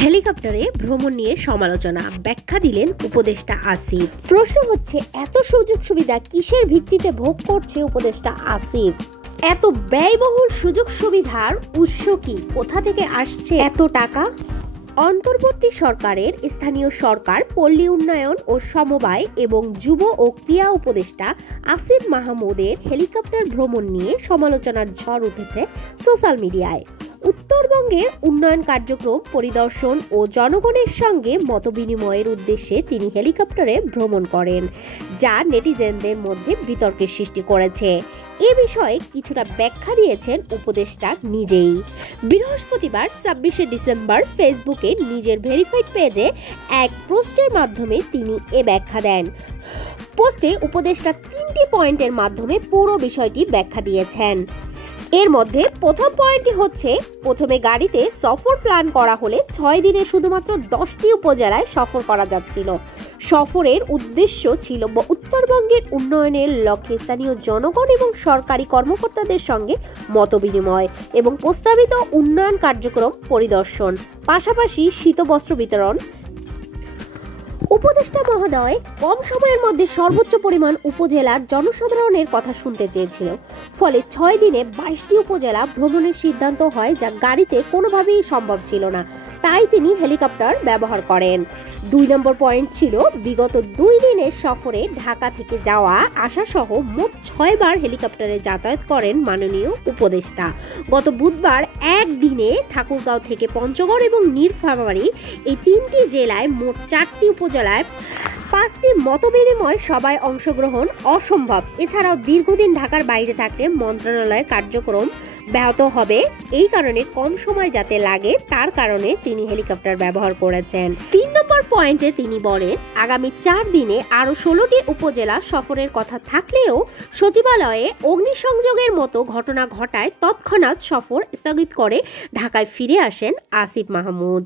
হেলিকপ্টারে ভ্রমণ নিয়ে সমালোচনা, ব্যাখ্যা দিলেন উপদেষ্টা আসিফ। প্রশ্ন হচ্ছে, এত সুযোগ সুবিধা কিসের ভিত্তিতে ভোগ করছে উপদেষ্টা আসিফ? এত ব্যয়বহুল সুযোগ সুবিধার উৎস কি? কোথা থেকে আসছে এত টাকা? অন্তর্বর্তী সরকারের স্থানীয় সরকার, পল্লী উন্নয়ন ও সমবায় এবং যুব ও ক্রীড়া উপদেষ্টা আসিফ মাহমুদের হেলিকপ্টার ভ্রমণ নিয়ে সমালোচনার ঝড় উঠেছে সোশ্যাল মিডিয়ায়। উত্তরবঙ্গের উন্নয়ন কার্যক্রম পরিদর্শন ও জনগণের সঙ্গে মতবিনিময়ের উদ্দেশ্যে তিনি হেলিকপ্টারে ভ্রমণ করেন, যা নেটিজেনদের মধ্যে বিতর্কের সৃষ্টি করেছে। এ বিষয়ে কিছুটা ব্যাখ্যা দিয়েছেন উপদেষ্টা নিজেই। বৃহস্পতিবার 26শে ডিসেম্বর ফেসবুকে নিজের ভেরিফাইড পেজে এক পোস্টের মাধ্যমে তিনি এ ব্যাখ্যা দেন। পোস্টে উপদেষ্টা 3টি পয়েন্টের মাধ্যমে পুরো বিষয়টি ব্যাখ্যা দিয়েছেন। এর মধ্যে প্রথম পয়েন্টটি হচ্ছে, প্রথমে গাড়িতে সফর প্ল্যান করা হলে 6 দিনে শুধুমাত্র 10টি উপজেলায় সফর করা যাচ্ছিল। সফরের উদ্দেশ্য ছিল উত্তরবঙ্গের উন্নয়নের লক্ষ্যে স্থানীয় জনগণ এবং সরকারি কর্মকর্তাদের সঙ্গে মতবিনিময় এবং প্রস্তাবিত উন্নয়ন কার্যক্রম পরিদর্শন, পাশাপাশি শীতবস্ত্র বিতরণ। উপদেষ্টা মহোদয় কম সময়ের মধ্যে সর্বোচ্চ পরিমাণ উপজেলার জনসাধারণের কথা শুনতে চেয়েছিল, ফলে 6 দিনে 22টি উপজেলা ভ্রমণের সিদ্ধান্ত হয়, যা গাড়িতে কোনোভাবেই সম্ভব ছিল না। তাই তিনি হেলিকপ্টার ব্যবহার করেন। 2 নম্বর পয়েন্ট ছিল, বিগত 2 দিনের সফরে ঢাকা থেকে যাওয়া আসা সহ মোট 6 বার হেলিকপ্টারে যাতায়াত করেন মাননীয় উপদেষ্টা। গত বুধবার একদিনে ঠাকুরগাঁও থেকে পঞ্চগড় এবং নীলফামারী এই 3টি জেলায় মোট 4টি উপজেলায় 5টি মতবিনিময় সভায় অংশগ্রহণ অসম্ভব। এছাড়াও দীর্ঘদিন ঢাকার বাইরে থাকলে মন্ত্রণালয়ের কার্যক্রম ব্যাহত হবে। এই কারণে কম সময় যাতে লাগে, তার কারণে তিনি হেলিকপ্টার ব্যবহার করেছেন। 3 নম্বর পয়েন্টে তিনি বলেন, আগামী 4 দিনে আরো 16টি উপজেলা সফরের কথা থাকলেও সচিবালয়ে অগ্নিসংযোগের মতো ঘটনা ঘটায় তৎক্ষণাৎ সফর স্থগিত করে ঢাকায় ফিরে আসেন আসিফ মাহমুদ।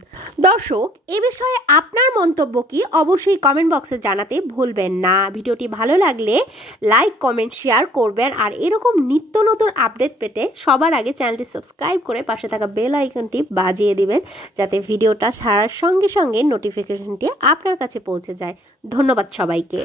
দর্শক, এ বিষয়ে আপনার মন্তব্য কি? অবশ্যই কমেন্ট বক্সে জানাতে ভুলবেন না। ভিডিওটি ভালো লাগলে লাইক, কমেন্ট, শেয়ার করবেন। আর এরকম নিত্য নতুন আপডেট পেতে সবার আগে চ্যানেলটি সাবস্ক্রাইব করে পাশে থাকা বেল আইকনটি বাজিয়ে দিবেন, যাতে ভিডিওটা ছাড়ার সঙ্গে সঙ্গে নোটিফিকেশনটি আপনার কাছে পৌঁছে যায়। ধন্যবাদ সবাইকে।